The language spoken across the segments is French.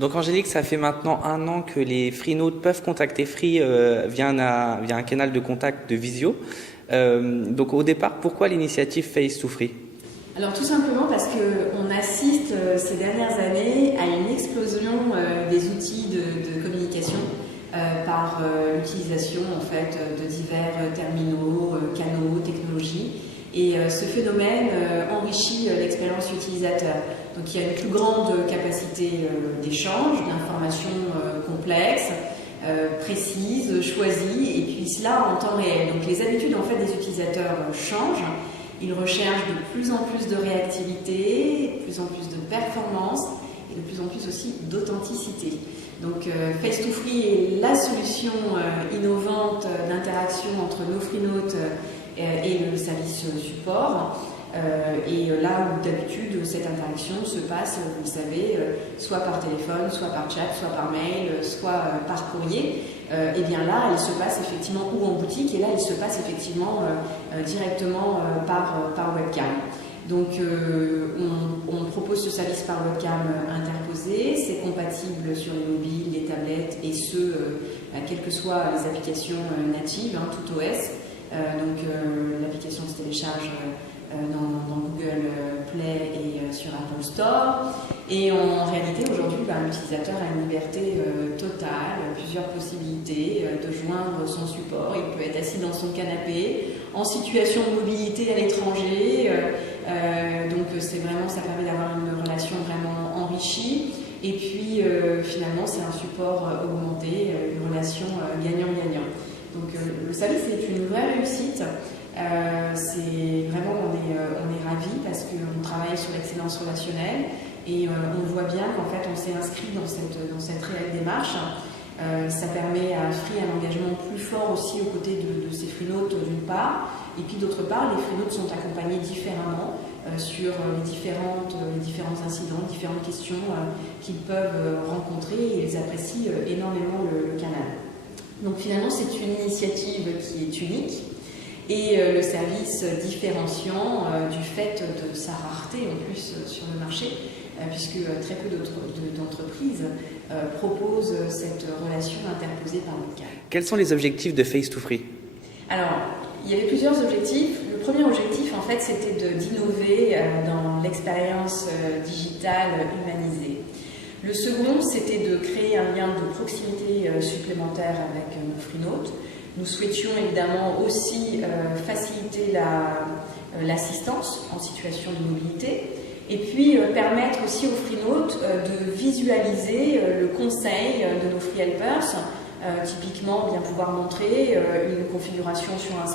Donc Angélique, ça fait maintenant 1 an que les Freenotes peuvent contacter Free via un canal de contact de visio. Donc au départ, pourquoi l'initiative Face to Free? Alors tout simplement parce qu'on assiste ces dernières années à une explosion des outils de communication par l'utilisation en fait de divers terminaux, canaux, technologies. Et ce phénomène enrichit l'expérience utilisateur. Donc il y a une plus grande capacité d'échange, d'informations complexes, précises, choisies, et puis cela en temps réel. Donc les habitudes en fait des utilisateurs changent. Ils recherchent de plus en plus de réactivité, de plus en plus de performance et de plus en plus aussi d'authenticité. Donc Face to Free est la solution innovante d'interaction entre nos Freenotes et le service support. Et là où d'habitude cette interaction se passe, vous le savez, soit par téléphone, soit par chat, soit par mail, soit par courrier, et bien là elle se passe effectivement ou en boutique, et là elle se passe effectivement directement par webcam. Donc on propose ce service par webcam interposé, c'est compatible sur les mobiles, les tablettes et quelles que soient les applications natives, tout OS. L'application se télécharge dans Google Play et sur Apple Store. Et en réalité, aujourd'hui, l'utilisateur a une liberté totale, plusieurs possibilités de joindre son support. Il peut être assis dans son canapé, en situation de mobilité à l'étranger. Donc ça permet d'avoir une relation vraiment enrichie. Et puis finalement, c'est un support augmenté, une relation gagnant-gagnant. Donc le service est une vraie réussite. C'est vraiment, on est ravis parce qu'on travaille sur l'excellence relationnelle et on voit bien qu'en fait on s'est inscrit dans cette réelle démarche. Ça permet à Free un engagement plus fort aussi aux côtés de ses Freenotes d'une part, et puis d'autre part les Freenotes sont accompagnés différemment sur les différents incidents, différentes questions qu'ils peuvent rencontrer, et ils apprécient énormément le canal. Donc finalement c'est une initiative qui est unique et le service différenciant du fait de sa rareté en plus sur le marché, puisque très peu d'entreprises proposent cette relation interposée par webcam. Quels sont les objectifs de Face to Free? Alors, il y avait plusieurs objectifs. Le premier objectif, en fait, c'était d'innover dans l'expérience digitale humanisée. Le second, c'était de créer un lien de proximité supplémentaire avec nos Freenotes. Nous souhaitions évidemment aussi faciliter l'assistance en situation de mobilité, et puis permettre aussi aux Freenotes de visualiser le conseil de nos Free Helpers, typiquement bien pouvoir montrer une configuration sur un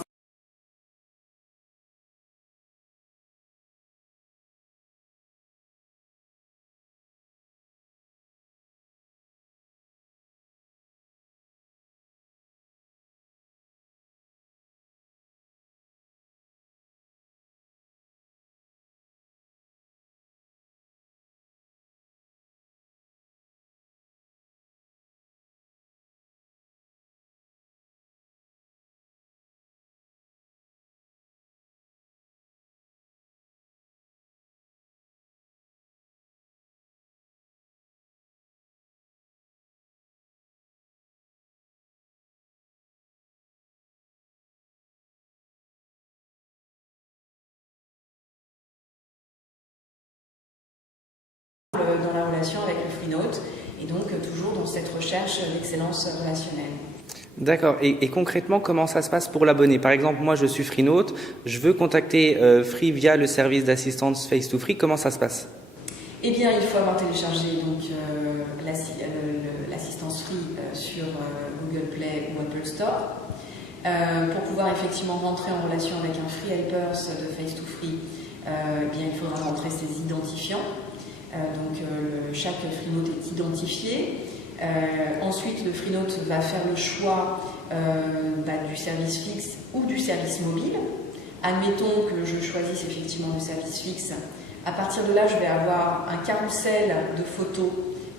dans la relation avec le Freenote, et donc toujours dans cette recherche d'excellence relationnelle. D'accord. Et concrètement, comment ça se passe pour l'abonné? Par exemple, moi je suis Freenote, je veux contacter Free via le service d'assistance Face to Free, comment ça se passe? Eh bien, il faut avoir téléchargé l'assistance Free sur Google Play ou Apple Store. Pour pouvoir effectivement rentrer en relation avec un Free Helpers de Face to Free, il faudra rentrer ses identifiants. Chaque Freenote est identifié. Ensuite, le Freenote va faire le choix du service fixe ou du service mobile. Admettons que je choisisse effectivement le service fixe. À partir de là, je vais avoir un carrousel de photos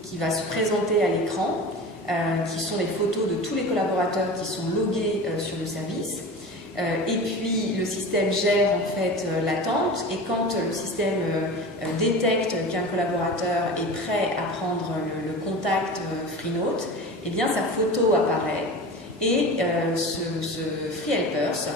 qui va se présenter à l'écran, qui sont les photos de tous les collaborateurs qui sont logués sur le service. Et puis le système gère en fait l'attente, et quand le système détecte qu'un collaborateur est prêt à prendre le contact Freenode, eh bien sa photo apparaît, et ce Free Helpers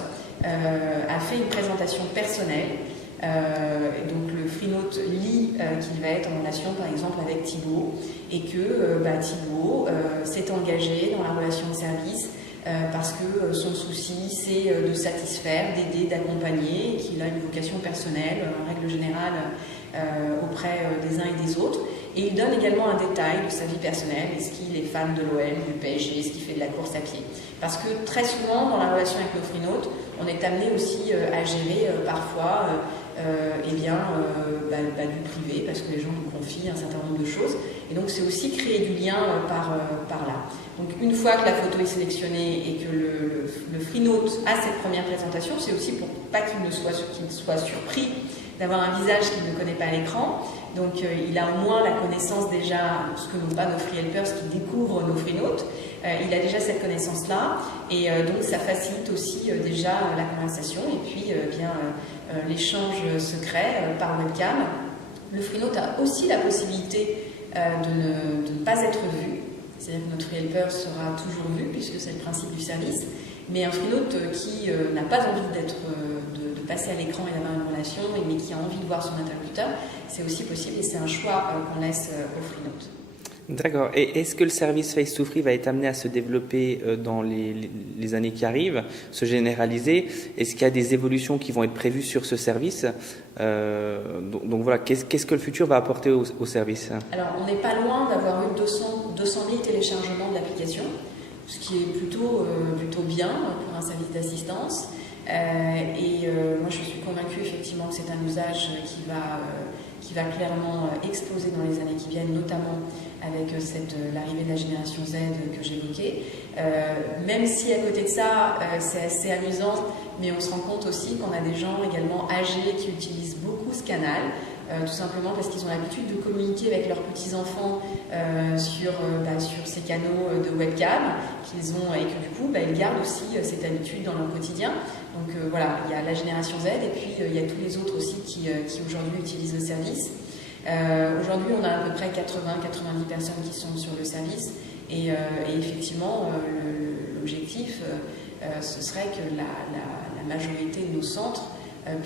a fait une présentation personnelle. Donc le Freenode lit qu'il va être en relation par exemple avec Thibaut, et que Thibaut s'est engagé dans la relation de service parce que son souci c'est de satisfaire, d'aider, d'accompagner, et qu'il a une vocation personnelle en règle générale auprès des uns et des autres. Et il donne également un détail de sa vie personnelle: est-ce qu'il est fan de l'OM, du PSG, est-ce qu'il fait de la course à pied. Parce que très souvent dans la relation avec le Freenode, on est amené aussi à gérer parfois du privé, parce que les gens nous confient un certain nombre de choses, et donc c'est aussi créer du lien par là. Donc une fois que la photo est sélectionnée et que le Freenode a cette première présentation, c'est aussi pour pas qu'il soit surpris d'avoir un visage qu'il ne connaît pas à l'écran. Donc il a au moins la connaissance déjà, ce que n'ont pas nos Free Helpers qui découvrent nos Freenode. Il a déjà cette connaissance-là, et donc ça facilite aussi déjà la conversation, et puis l'échange secret par webcam. Le Freenode a aussi la possibilité de ne pas être vu, c'est-à-dire que notre Free Helper sera toujours vu, puisque c'est le principe du service, mais un Freenode qui n'a pas envie de passer à l'écran et d'avoir une relation, mais qui a envie de voir son interlocuteur, c'est aussi possible, et c'est un choix qu'on laisse au Freenode. D'accord. Et est-ce que le service Face2Free va être amené à se développer dans les années qui arrivent, se généraliser? Est-ce qu'il y a des évolutions qui vont être prévues sur ce service? Donc voilà, qu'est-ce que le futur va apporter au service? Alors, on n'est pas loin d'avoir eu 200 000 téléchargements de l'application, ce qui est plutôt bien pour un service d'assistance. Moi, je suis convaincue effectivement que c'est un usage qui va clairement exploser dans les années qui viennent, notamment avec l'arrivée de la génération Z que j'évoquais. Même si à côté de ça, c'est assez amusant, mais on se rend compte aussi qu'on a des gens également âgés qui utilisent beaucoup ce canal, tout simplement parce qu'ils ont l'habitude de communiquer avec leurs petits-enfants sur ces canaux de webcam qu'ils ont, et que du coup, ils gardent aussi cette habitude dans leur quotidien. Donc voilà, il y a la génération Z, et puis il y a tous les autres aussi qui aujourd'hui utilisent le service. Aujourd'hui, on a à peu près 80-90 personnes qui sont sur le service, et effectivement, l'objectif, ce serait que la majorité de nos centres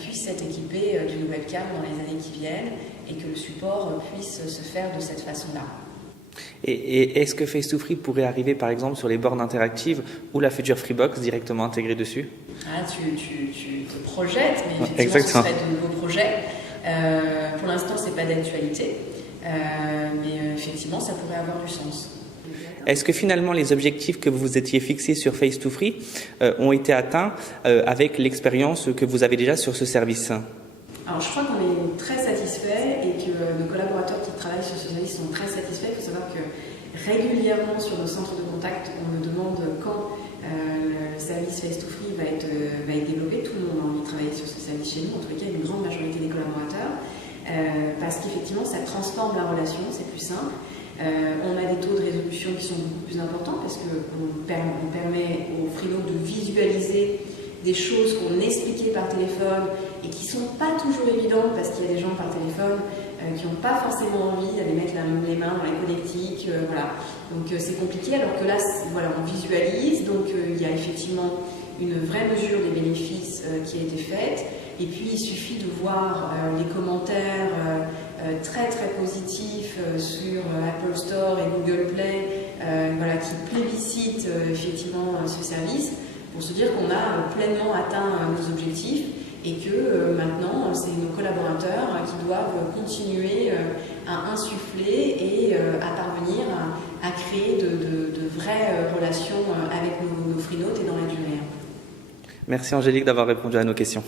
puissent être équipés d'une webcam dans les années qui viennent, et que le support puisse se faire de cette façon-là. Et est-ce que Face2Free pourrait arriver par exemple sur les bornes interactives ou la future Freebox directement intégrée dessus? Tu te projettes, mais effectivement Exactement. Ce serait de nouveaux projets. Pour l'instant, c'est pas d'actualité, mais effectivement, ça pourrait avoir du sens. Est-ce que finalement les objectifs que vous étiez fixés sur Face2Free ont été atteints avec l'expérience que vous avez déjà sur ce service? Alors, je crois qu'on est très satisfait, et que nos collaborateurs qui travaillent sur ce service sont très satisfaits. Il faut savoir que régulièrement sur nos centres de contact, on me demande quand le service Face2Free va être développé. Tout le monde a envie de travailler sur ce service chez nous, en tout cas une grande majorité des collaborateurs, parce qu'effectivement ça transforme la relation, c'est plus simple. On a des taux de résolution qui sont beaucoup plus importants, parce qu'on permet aux Freenode de visualiser des choses qu'on expliquait par téléphone et qui ne sont pas toujours évidentes, parce qu'il y a des gens par téléphone qui n'ont pas forcément envie d'aller mettre les mains dans les connectiques, voilà. Donc c'est compliqué, alors que là, voilà, on visualise, donc il y a effectivement une vraie mesure des bénéfices qui a été faite, et puis il suffit de voir les commentaires très très positifs sur Apple Store et Google Play, voilà, qui plébiscitent effectivement ce service, pour se dire qu'on a pleinement atteint nos objectifs, et que maintenant, c'est nos collaborateurs qui doivent continuer à insuffler et à parvenir à créer de vraies relations avec nos Freenode et dans la durée. Merci Angélique d'avoir répondu à nos questions.